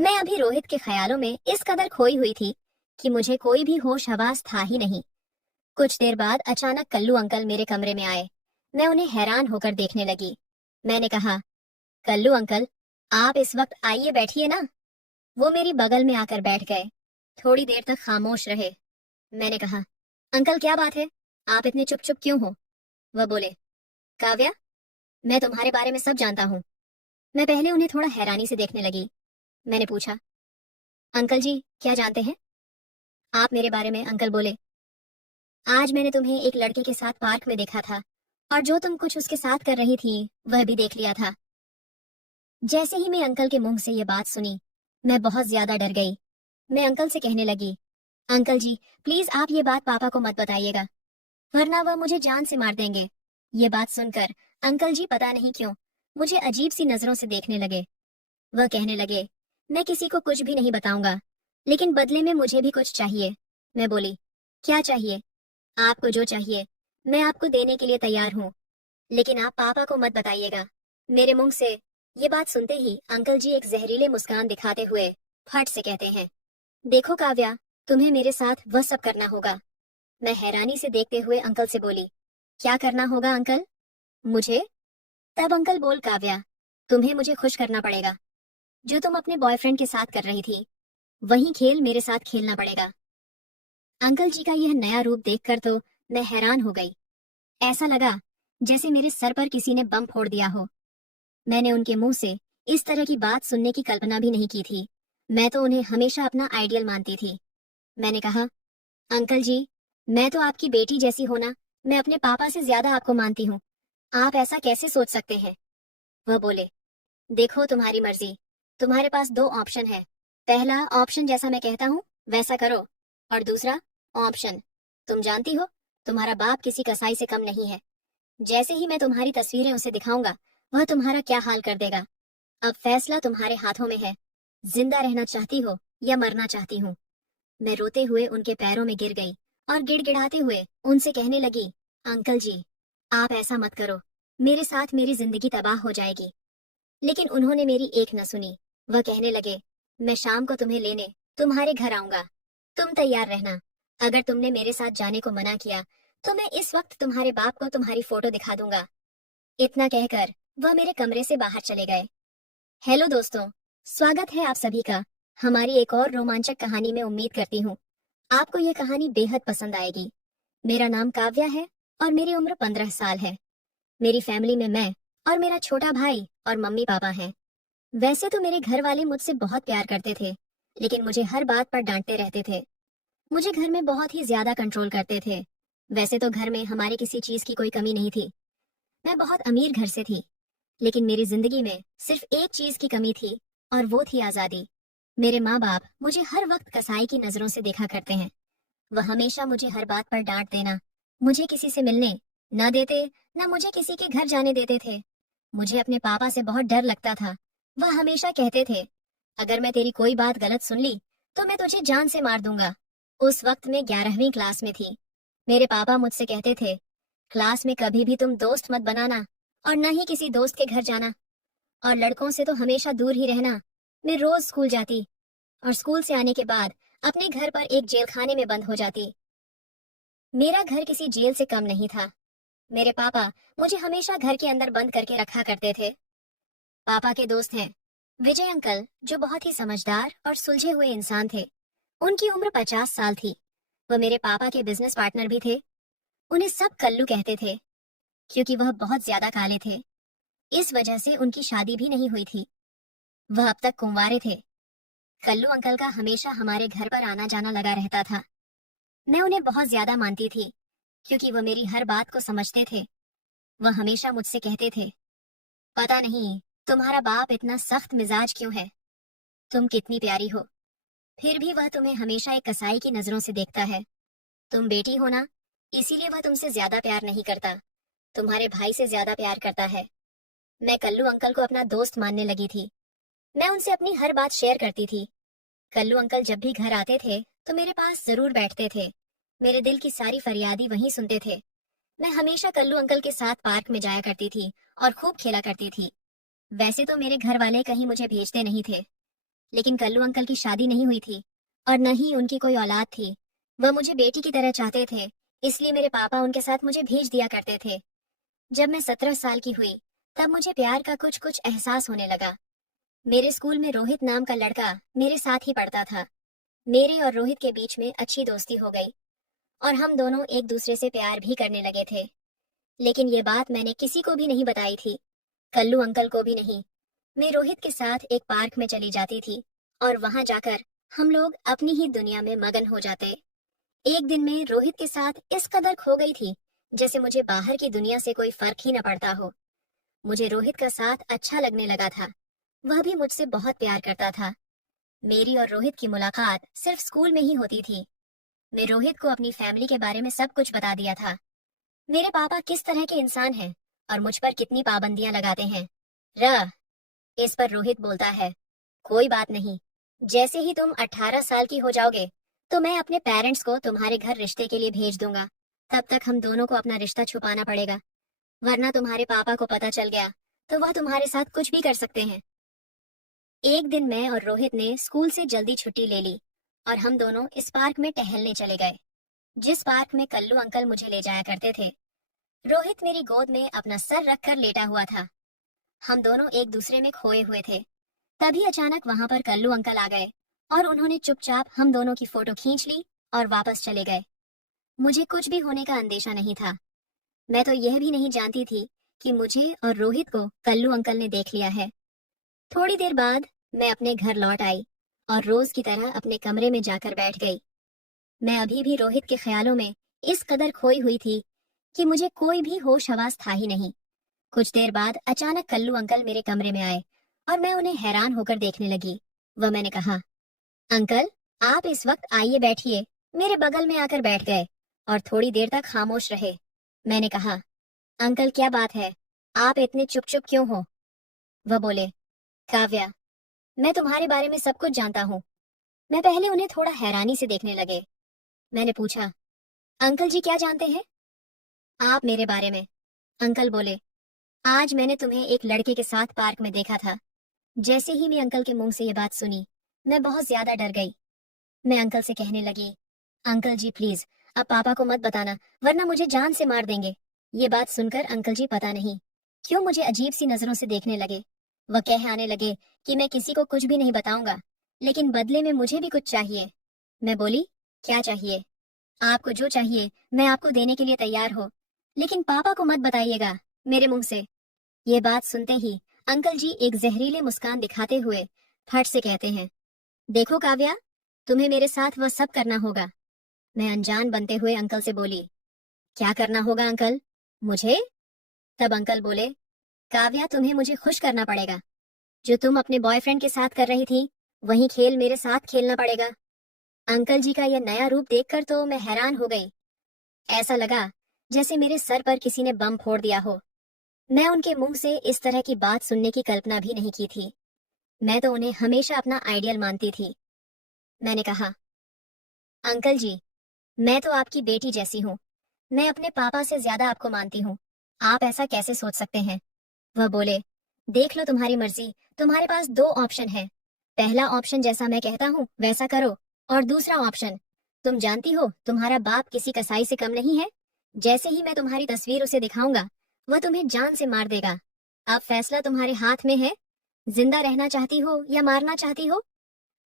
मैं अभी रोहित के ख्यालों में इस कदर खोई हुई थी कि मुझे कोई भी होश हवास था ही नहीं। कुछ देर बाद अचानक कल्लू अंकल मेरे कमरे में आए। मैं उन्हें हैरान होकर देखने लगी। मैंने कहा, कल्लू अंकल, आप इस वक्त आइए, बैठिए ना। वो मेरी बगल में आकर बैठ गए। थोड़ी देर तक खामोश रहे। मैंने कहा, अंकल क्या बात है, आप इतने चुप चुप क्यों हो? वह बोले, काव्या, मैं तुम्हारे बारे में सब जानता हूँ। मैं पहले उन्हें थोड़ा हैरानी से देखने लगी। मैंने पूछा, अंकल जी क्या जानते हैं आप मेरे बारे में? अंकल बोले, आज मैंने तुम्हें एक लड़के के साथ पार्क में देखा था और जो तुम कुछ उसके साथ कर रही थी वह भी देख लिया था। जैसे ही मैं अंकल के मुंह से ये बात सुनी, मैं बहुत ज्यादा डर गई। मैं अंकल से कहने लगी, अंकल जी प्लीज आप ये बात पापा को मत बताइएगा, वरना वह मुझे जान से मार देंगे। ये बात सुनकर अंकल जी पता नहीं क्यों मुझे अजीब सी नजरों से देखने लगे। वह कहने लगे, मैं किसी को कुछ भी नहीं बताऊंगा, लेकिन बदले में मुझे भी कुछ चाहिए। मैं बोली, क्या चाहिए? आपको जो चाहिए मैं आपको देने के लिए तैयार हूँ, लेकिन आप पापा को मत बताइएगा। मेरे मुंह से ये बात सुनते ही अंकल जी एक जहरीले मुस्कान दिखाते हुए फट से कहते हैं, देखो काव्या, तुम्हें मेरे साथ वह सब करना होगा। मैं हैरानी से देखते हुए अंकल से बोली, क्या करना होगा अंकल? मुझे? तब अंकल बोल, काव्या, तुम्हें मुझे खुश करना पड़ेगा। जो तुम अपने बॉयफ्रेंड के साथ कर रही थी वही खेल मेरे साथ खेलना पड़ेगा। अंकल जी का यह नया रूप देखकर तो मैं हैरान हो गई। ऐसा लगा जैसे मेरे सर पर किसी ने बम फोड़ दिया हो। मैंने उनके मुंह से इस तरह की बात सुनने की कल्पना भी नहीं की थी। मैं तो उन्हें हमेशा अपना आइडियल मानती थी। मैंने कहा, अंकल जी, मैं तो आपकी बेटी जैसी हो ना, मैं अपने पापा से ज्यादा आपको मानती हूँ। आप ऐसा कैसे सोच सकते हैं? वह बोले, देखो तुम्हारी मर्जी, तुम्हारे पास दो ऑप्शन है। पहला ऑप्शन जैसा मैं कहता हूँ वैसा करो, और दूसरा ऑप्शन, तुम जानती हो तुम्हारा बाप किसी कसाई से कम नहीं है। जैसे ही मैं तुम्हारी तस्वीरें उसे दिखाऊंगा वह तुम्हारा क्या हाल कर देगा। अब फैसला तुम्हारे हाथों में है, जिंदा रहना चाहती हो या मरना चाहती हूँ। मैं रोते हुए उनके पैरों में गिर गई और गिड़गिड़ाते हुए उनसे कहने लगी, अंकल जी, आप ऐसा मत करो, मेरे साथ मेरी जिंदगी तबाह हो जाएगी। लेकिन उन्होंने मेरी एक न सुनी। वह कहने लगे, मैं शाम को तुम्हें लेने तुम्हारे घर आऊंगा, तुम तैयार रहना। अगर तुमने मेरे साथ जाने को मना किया तो मैं इस वक्त तुम्हारे बाप को तुम्हारी फोटो दिखा दूंगा। इतना कहकर वह मेरे कमरे से बाहर चले गए। हेलो दोस्तों, स्वागत है आप सभी का हमारी एक और रोमांचक कहानी में। उम्मीद करती हूँ आपको यह कहानी बेहद पसंद आएगी। मेरा नाम काव्या है और मेरी उम्र 15 साल है। मेरी फैमिली में मैं और मेरा छोटा भाई और मम्मी पापा हैं। वैसे तो मेरे घर वाले मुझसे बहुत प्यार करते थे, लेकिन मुझे हर बात पर डांटते रहते थे। मुझे घर में बहुत ही ज्यादा कंट्रोल करते थे। वैसे तो घर में हमारे किसी चीज की कोई कमी नहीं थी। मैं बहुत अमीर घर से थी, लेकिन मेरी जिंदगी में सिर्फ एक चीज की कमी थी, और वो थी आजादी। मेरे माँ बाप मुझे हर वक्त कसाई की नजरों से देखा करते हैं। वह हमेशा मुझे हर बात पर डांट देना, मुझे किसी से मिलने न देते, न मुझे किसी के घर जाने देते थे। मुझे अपने पापा से बहुत डर लगता था। वह हमेशा कहते थे, अगर मैं तेरी कोई बात गलत सुन ली तो मैं तुझे जान से मार दूंगा। उस वक्त मैं 11वीं क्लास में थी। मेरे पापा मुझसे कहते थे, क्लास में कभी भी तुम दोस्त मत बनाना और न ही किसी दोस्त के घर जाना, और लड़कों से तो हमेशा दूर ही रहना। मैं रोज स्कूल जाती और स्कूल से आने के बाद अपने घर पर एक जेल खाने में बंद हो जाती। मेरा घर किसी जेल से कम नहीं था। मेरे पापा मुझे हमेशा घर के अंदर बंद करके रखा करते थे। पापा के दोस्त हैं विजय अंकल, जो बहुत ही समझदार और सुलझे हुए इंसान थे। उनकी उम्र 50 साल थी। वह मेरे पापा के बिजनेस पार्टनर भी थे। उन्हें सब कल्लू कहते थे, क्योंकि वह बहुत ज्यादा काले थे। इस वजह से उनकी शादी भी नहीं हुई थी। वह अब तक कुंवारे थे। कल्लू अंकल का हमेशा हमारे घर पर आना जाना लगा रहता था। मैं उन्हें बहुत ज्यादा मानती थी, क्योंकि वह मेरी हर बात को समझते थे। वह हमेशा मुझसे कहते थे, पता नहीं तुम्हारा बाप इतना सख्त मिजाज क्यों है, तुम कितनी प्यारी हो, फिर भी वह तुम्हें हमेशा एक कसाई की नजरों से देखता है। तुम बेटी हो ना, इसीलिए वह तुमसे ज्यादा प्यार नहीं करता, तुम्हारे भाई से ज्यादा प्यार करता है। मैं कल्लू अंकल को अपना दोस्त मानने लगी थी। मैं उनसे अपनी हर बात शेयर करती थी। कल्लू अंकल जब भी घर आते थे तो मेरे पास जरूर बैठते थे। मेरे दिल की सारी फरियादी वहीं सुनते थे। मैं हमेशा कल्लू अंकल के साथ पार्क में जाया करती थी और खूब खेला करती थी। वैसे तो मेरे घर वाले कहीं मुझे भेजते नहीं थे, लेकिन कल्लू अंकल की शादी नहीं हुई थी और न ही उनकी कोई औलाद थी। वह मुझे बेटी की तरह चाहते थे, इसलिए मेरे पापा उनके साथ मुझे भेज दिया करते थे। जब मैं 17 साल की हुई तब मुझे प्यार का कुछ कुछ एहसास होने लगा। मेरे स्कूल में रोहित नाम का लड़का मेरे साथ ही पढ़ता था। मेरे और रोहित के बीच में अच्छी दोस्ती हो गई और हम दोनों एक दूसरे से प्यार भी करने लगे थे। लेकिन ये बात मैंने किसी को भी नहीं बताई थी, कल्लू अंकल को भी नहीं। मैं रोहित के साथ एक पार्क में चली जाती थी और वहां जाकर हम लोग अपनी ही दुनिया में मगन हो जाते। एक दिन मैं रोहित के साथ इस कदर खो गई थी जैसे मुझे बाहर की दुनिया से कोई फर्क ही न पड़ता हो। मुझे रोहित का साथ अच्छा लगने लगा था। वह भी मुझसे बहुत प्यार करता था। मेरी और रोहित की मुलाकात सिर्फ स्कूल में ही होती थी। मैं रोहित को अपनी फैमिली के बारे में सब कुछ बता दिया था। मेरे पापा किस तरह के इंसान हैं और मुझ पर कितनी पाबंदियां लगाते हैं। र इस पर रोहित बोलता है, कोई बात नहीं, जैसे ही तुम 18 साल की हो जाओगे तो मैं अपने पेरेंट्स को तुम्हारे घर रिश्ते के लिए भेज दूंगा। तब तक हम दोनों को अपना रिश्ता छुपाना पड़ेगा, वरना तुम्हारे पापा को पता चल गया तो वह तुम्हारे साथ कुछ भी कर सकते हैं। एक दिन मैं और रोहित ने स्कूल से जल्दी छुट्टी ले ली और हम दोनों इस पार्क में टहलने चले गए, जिस पार्क में कल्लू अंकल मुझे ले जाया करते थे। रोहित मेरी गोद में अपना सर रखकर लेटा हुआ था। हम दोनों एक दूसरे में खोए हुए थे। तभी अचानक वहां पर कल्लू अंकल आ गए और उन्होंने चुपचाप हम दोनों की फोटो खींच ली और वापस चले गए। मुझे कुछ भी होने का अंदेशा नहीं था। मैं तो यह भी नहीं जानती थी कि मुझे और रोहित को कल्लू अंकल ने देख लिया है। थोड़ी देर बाद मैं अपने घर लौट आई और रोज की तरह अपने कमरे में जाकर बैठ गई। मैं अभी भी रोहित के ख्यालों में इस कदर खोई हुई थी कि मुझे कोई भी होश हवास था ही नहीं। कुछ देर बाद अचानक कल्लू अंकल मेरे कमरे में आए और मैं उन्हें हैरान होकर देखने लगी। वह मैंने कहा, अंकल आप इस वक्त आइए बैठिए। मेरे बगल में आकर बैठ गए और थोड़ी देर तक खामोश रहे। मैंने कहा, अंकल क्या बात है, आप इतने चुप चुप क्यों हो? वह बोले, काव्या, मैं तुम्हारे बारे में सब कुछ जानता हूँ। मैं पहले उन्हें थोड़ा हैरानी से देखने लगे। मैंने पूछा, अंकल जी क्या जानते हैं आप मेरे बारे में? अंकल बोले, आज मैंने तुम्हें एक लड़के के साथ पार्क में देखा था। जैसे ही मैं अंकल के मुंह से ये बात सुनी, मैं बहुत ज्यादा डर गई। मैं अंकल से कहने लगी, अंकल जी प्लीज अब पापा को मत बताना, वरना मुझे जान से मार देंगे। ये बात सुनकर अंकल जी पता नहीं क्यों मुझे अजीब सी नजरों से देखने लगे। वह कह आने लगे कि मैं किसी को कुछ भी नहीं बताऊंगा, लेकिन बदले में मुझे भी कुछ चाहिए। मैं बोली, क्या चाहिए? आपको जो चाहिए मैं आपको देने के लिए तैयार हूँ, लेकिन पापा को मत बताइएगा मेरे मुंह से। ये बात सुनते ही अंकल जी एक जहरीले मुस्कान दिखाते हुए फट से कहते हैं, देखो काव्या, तुम्हें मेरे साथ वह सब करना होगा। मैं अनजान बनते हुए अंकल से बोली, क्या करना होगा अंकल? मुझे? तब अंकल बोले, काव्या तुम्हें मुझे खुश करना पड़ेगा। जो तुम अपने बॉयफ्रेंड के साथ कर रही थी वही खेल मेरे साथ खेलना पड़ेगा। अंकल जी का यह नया रूप देखकर तो मैं हैरान हो गई। ऐसा लगा जैसे मेरे सर पर किसी ने बम फोड़ दिया हो। मैं उनके मुंह से इस तरह की बात सुनने की कल्पना भी नहीं की थी। मैं तो उन्हें हमेशा अपना आइडियल मानती थी। मैंने कहा, अंकल जी, मैं तो आपकी बेटी जैसी हूँ। मैं अपने पापा से ज्यादा आपको मानती हूँ। आप ऐसा कैसे सोच सकते हैं? वह बोले, देख लो तुम्हारी मर्जी, तुम्हारे पास दो ऑप्शन है। पहला ऑप्शन जैसा मैं कहता हूँ वैसा करो, और दूसरा ऑप्शन, तुम जानती हो तुम्हारा बाप किसी कसाई से कम नहीं है। जैसे ही मैं तुम्हारी तस्वीर उसे दिखाऊंगा वह तुम्हें जान से मार देगा। अब फैसला तुम्हारे हाथ में है, जिंदा रहना चाहती हो या मारना चाहती हो?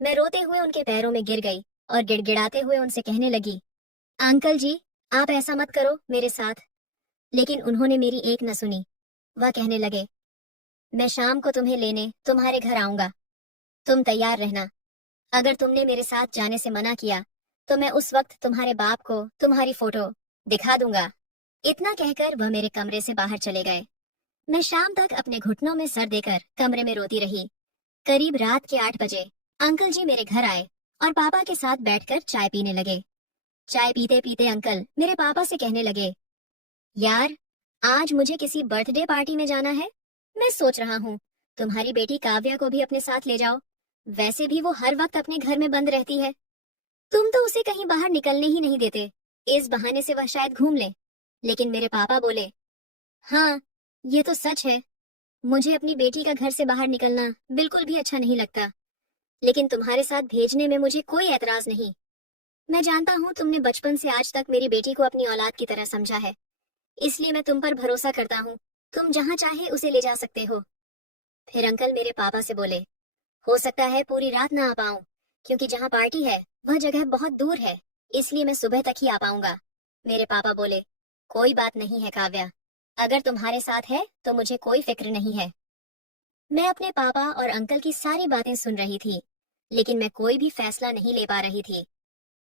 मैं रोते हुए उनके पैरों में गिर गई और गिड़गिड़ाते हुए उनसे कहने लगी, अंकल जी आप ऐसा मत करो मेरे साथ। लेकिन उन्होंने मेरी एक न सुनी। वह कहने लगे, मैं शाम को तुम्हें लेने तुम्हारे घर आऊंगा, तुम तैयार रहना। अगर तुमने मेरे साथ जाने से मना किया तो मैं उस वक्त तुम्हारे बाप को तुम्हारी फोटो दिखा दूंगा। इतना कहकर वह मेरे कमरे से बाहर चले गए। मैं शाम तक अपने घुटनों में सर देकर कमरे में रोती रही। करीब रात के 8 बजे अंकल जी मेरे घर आए और पापा के साथ बैठकर चाय पीने लगे। चाय पीते पीते अंकल मेरे पापा से कहने लगे, यार आज मुझे किसी बर्थडे पार्टी में जाना है। मैं सोच रहा हूँ तुम्हारी बेटी काव्या को भी अपने साथ ले जाओ। वैसे भी वो हर वक्त अपने घर में बंद रहती है, तुम तो उसे कहीं बाहर निकलने ही नहीं देते। इस बहाने से वह शायद घूम ले। लेकिन मेरे पापा बोले, हाँ ये तो सच है, मुझे अपनी बेटी का घर से बाहर निकलना बिल्कुल भी अच्छा नहीं लगता। लेकिन तुम्हारे साथ भेजने में मुझे कोई एतराज नहीं। मैं जानता हूँ तुमने बचपन से आज तक मेरी बेटी को अपनी औलाद की तरह समझा है, इसलिए मैं तुम पर भरोसा करता हूँ। तुम जहाँ चाहे उसे ले जा सकते हो। फिर अंकल मेरे पापा से बोले, हो सकता है पूरी रात ना आ पाऊं, क्योंकि जहाँ पार्टी है वह जगह बहुत दूर है, इसलिए मैं सुबह तक ही आ पाऊंगा। मेरे पापा बोले, कोई बात नहीं है काव्या, अगर तुम्हारे साथ है तो मुझे कोई फिक्र नहीं है। मैं अपने पापा और अंकल की सारी बातें सुन रही थी, लेकिन मैं कोई भी फैसला नहीं ले पा रही थी।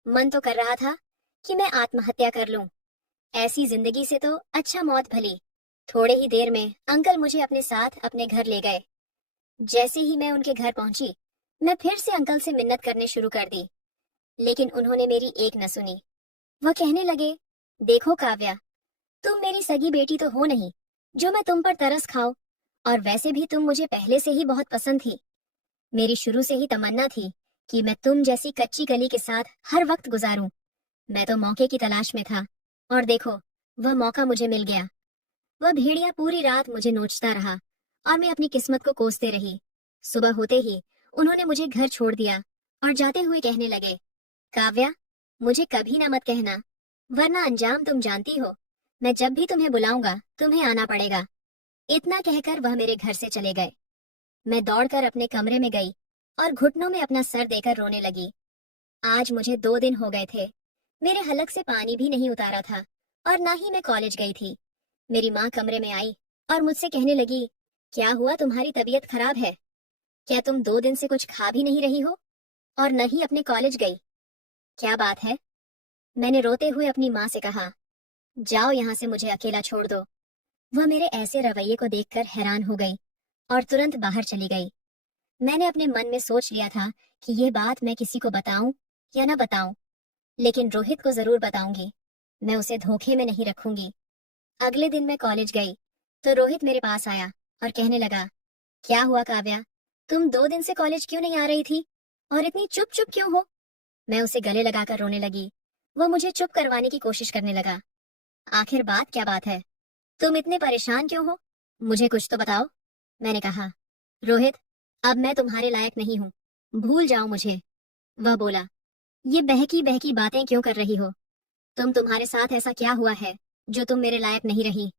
मन तो कर रहा था कि मैं आत्महत्या कर लूं। ऐसी जिंदगी से तो अच्छा मौत भली। थोड़े ही देर में अंकल मुझे अपने साथ अपने घर ले गए। जैसे ही मैं उनके घर पहुंची, मैं फिर से अंकल से मिन्नत करने शुरू कर दी, लेकिन उन्होंने मेरी एक न सुनी। वह कहने लगे, देखो काव्या, तुम मेरी सगी बेटी तो हो नहीं जो मैं तुम पर तरस खाऊं, और वैसे भी तुम मुझे पहले से ही बहुत पसंद थी। मेरी शुरू से ही तमन्ना थी कि मैं तुम जैसी कच्ची कली के साथ हर वक्त गुजारूं। मैं तो मौके की तलाश में था, और देखो, वह मौका मुझे मिल गया। वह भेड़िया पूरी रात मुझे नोचता रहा, और मैं अपनी किस्मत को कोसते रही। सुबह होते ही उन्होंने मुझे घर छोड़ दिया और जाते हुए कहने लगे, काव्या, मुझे कभी ना मत कहना, वरना अंजाम तुम जानती हो। मैं जब भी तुम्हें बुलाऊंगा तुम्हें आना पड़ेगा। इतना कहकर वह मेरे घर से चले गए। मैं दौड़कर अपने कमरे में गई और घुटनों में अपना सर देकर रोने लगी। आज मुझे 2 दिन हो गए थे। मेरे हलक से पानी भी नहीं उतारा था, और ना ही मैं कॉलेज गई थी। मेरी माँ कमरे में आई और मुझसे कहने लगी, क्या हुआ, तुम्हारी तबीयत खराब है? क्या तुम 2 दिन से कुछ खा भी नहीं रही हो, और न ही अपने कॉलेज गई? क्या बात है? मैंने रोते हुए अपनी माँ से कहा, जाओ यहाँ से, मुझे अकेला छोड़ दो। वह मेरे ऐसे रवैये को देखकर हैरान हो गई और तुरंत बाहर चली गई। मैंने अपने मन में सोच लिया था कि ये बात मैं किसी को बताऊं या ना बताऊं, लेकिन रोहित को जरूर बताऊंगी। मैं उसे धोखे में नहीं रखूंगी। अगले दिन मैं कॉलेज गई तो रोहित मेरे पास आया और कहने लगा, क्या हुआ काव्या, तुम 2 दिन से कॉलेज क्यों नहीं आ रही थी, और इतनी चुप चुप क्यों हो? मैं उसे गले लगाकर रोने लगी। वह मुझे चुप करवाने की कोशिश करने लगा। आखिर बात क्या बात है? तुम इतने परेशान क्यों हो? मुझे कुछ तो बताओ। मैंने कहा, रोहित, अब मैं तुम्हारे लायक नहीं हूँ, भूल जाओ मुझे। वह बोला, ये बहकी बहकी बातें क्यों कर रही हो? तुम्हारे साथ ऐसा क्या हुआ है जो तुम मेरे लायक नहीं रही?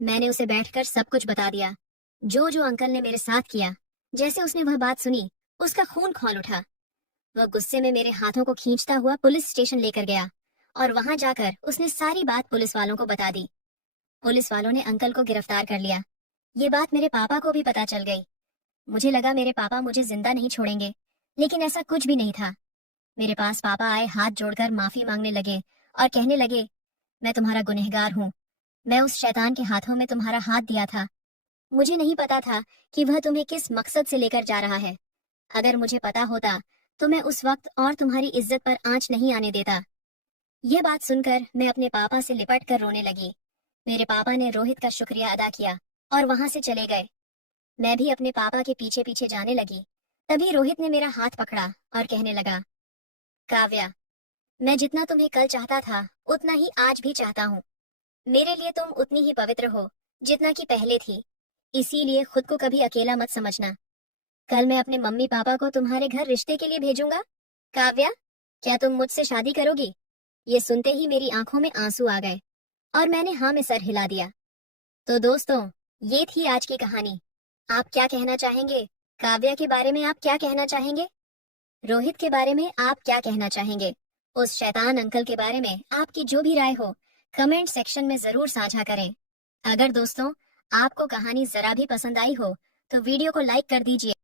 मैंने उसे बैठकर सब कुछ बता दिया, जो जो अंकल ने मेरे साथ किया। जैसे उसने वह बात सुनी, उसका खून खौल उठा। वह गुस्से में मेरे हाथों को खींचता हुआ पुलिस स्टेशन लेकर गया, और वहां जाकर उसने सारी बात पुलिस वालों को बता दी। पुलिस वालों ने अंकल को गिरफ्तार कर लिया। ये बात मेरे पापा को भी पता चल गई। मुझे लगा मेरे पापा मुझे जिंदा नहीं छोड़ेंगे, लेकिन ऐसा कुछ भी नहीं था। मेरे पास पापा आए, हाथ जोड़कर माफी मांगने लगे और कहने लगे, मैं तुम्हारा गुनहगार हूँ। मैं उस शैतान के हाथों में तुम्हारा हाथ दिया था। मुझे नहीं पता था कि वह तुम्हें किस मकसद से लेकर जा रहा है। अगर मुझे पता होता तो मैं उस वक्त और तुम्हारी इज्जत पर आंच नहीं आने देता। यह बात सुनकर मैं अपने पापा से लिपट कर रोने लगी। मेरे पापा ने रोहित का शुक्रिया अदा किया और वहां से चले गए। मैं भी अपने पापा के पीछे पीछे जाने लगी। तभी रोहित ने मेरा हाथ पकड़ा और कहने लगा, काव्या, मैं जितना तुम्हें कल चाहता था उतना ही आज भी चाहता हूँ। मेरे लिए तुम उतनी ही पवित्र हो जितना कि पहले थी, इसीलिए खुद को कभी अकेला मत समझना। कल मैं अपने मम्मी पापा को तुम्हारे घर रिश्ते के लिए भेजूंगा। काव्या, क्या तुम मुझसे शादी करोगी? ये सुनते ही मेरी आंखों में आंसू आ गए और मैंने हाँ में सर हिला दिया। तो दोस्तों, ये थी आज की कहानी। आप क्या कहना चाहेंगे? काव्या के बारे में आप क्या कहना चाहेंगे? रोहित के बारे में आप क्या कहना चाहेंगे? उस शैतान अंकल के बारे में आपकी जो भी राय हो, कमेंट सेक्शन में जरूर साझा करें। अगर दोस्तों आपको कहानी जरा भी पसंद आई हो तो वीडियो को लाइक कर दीजिए।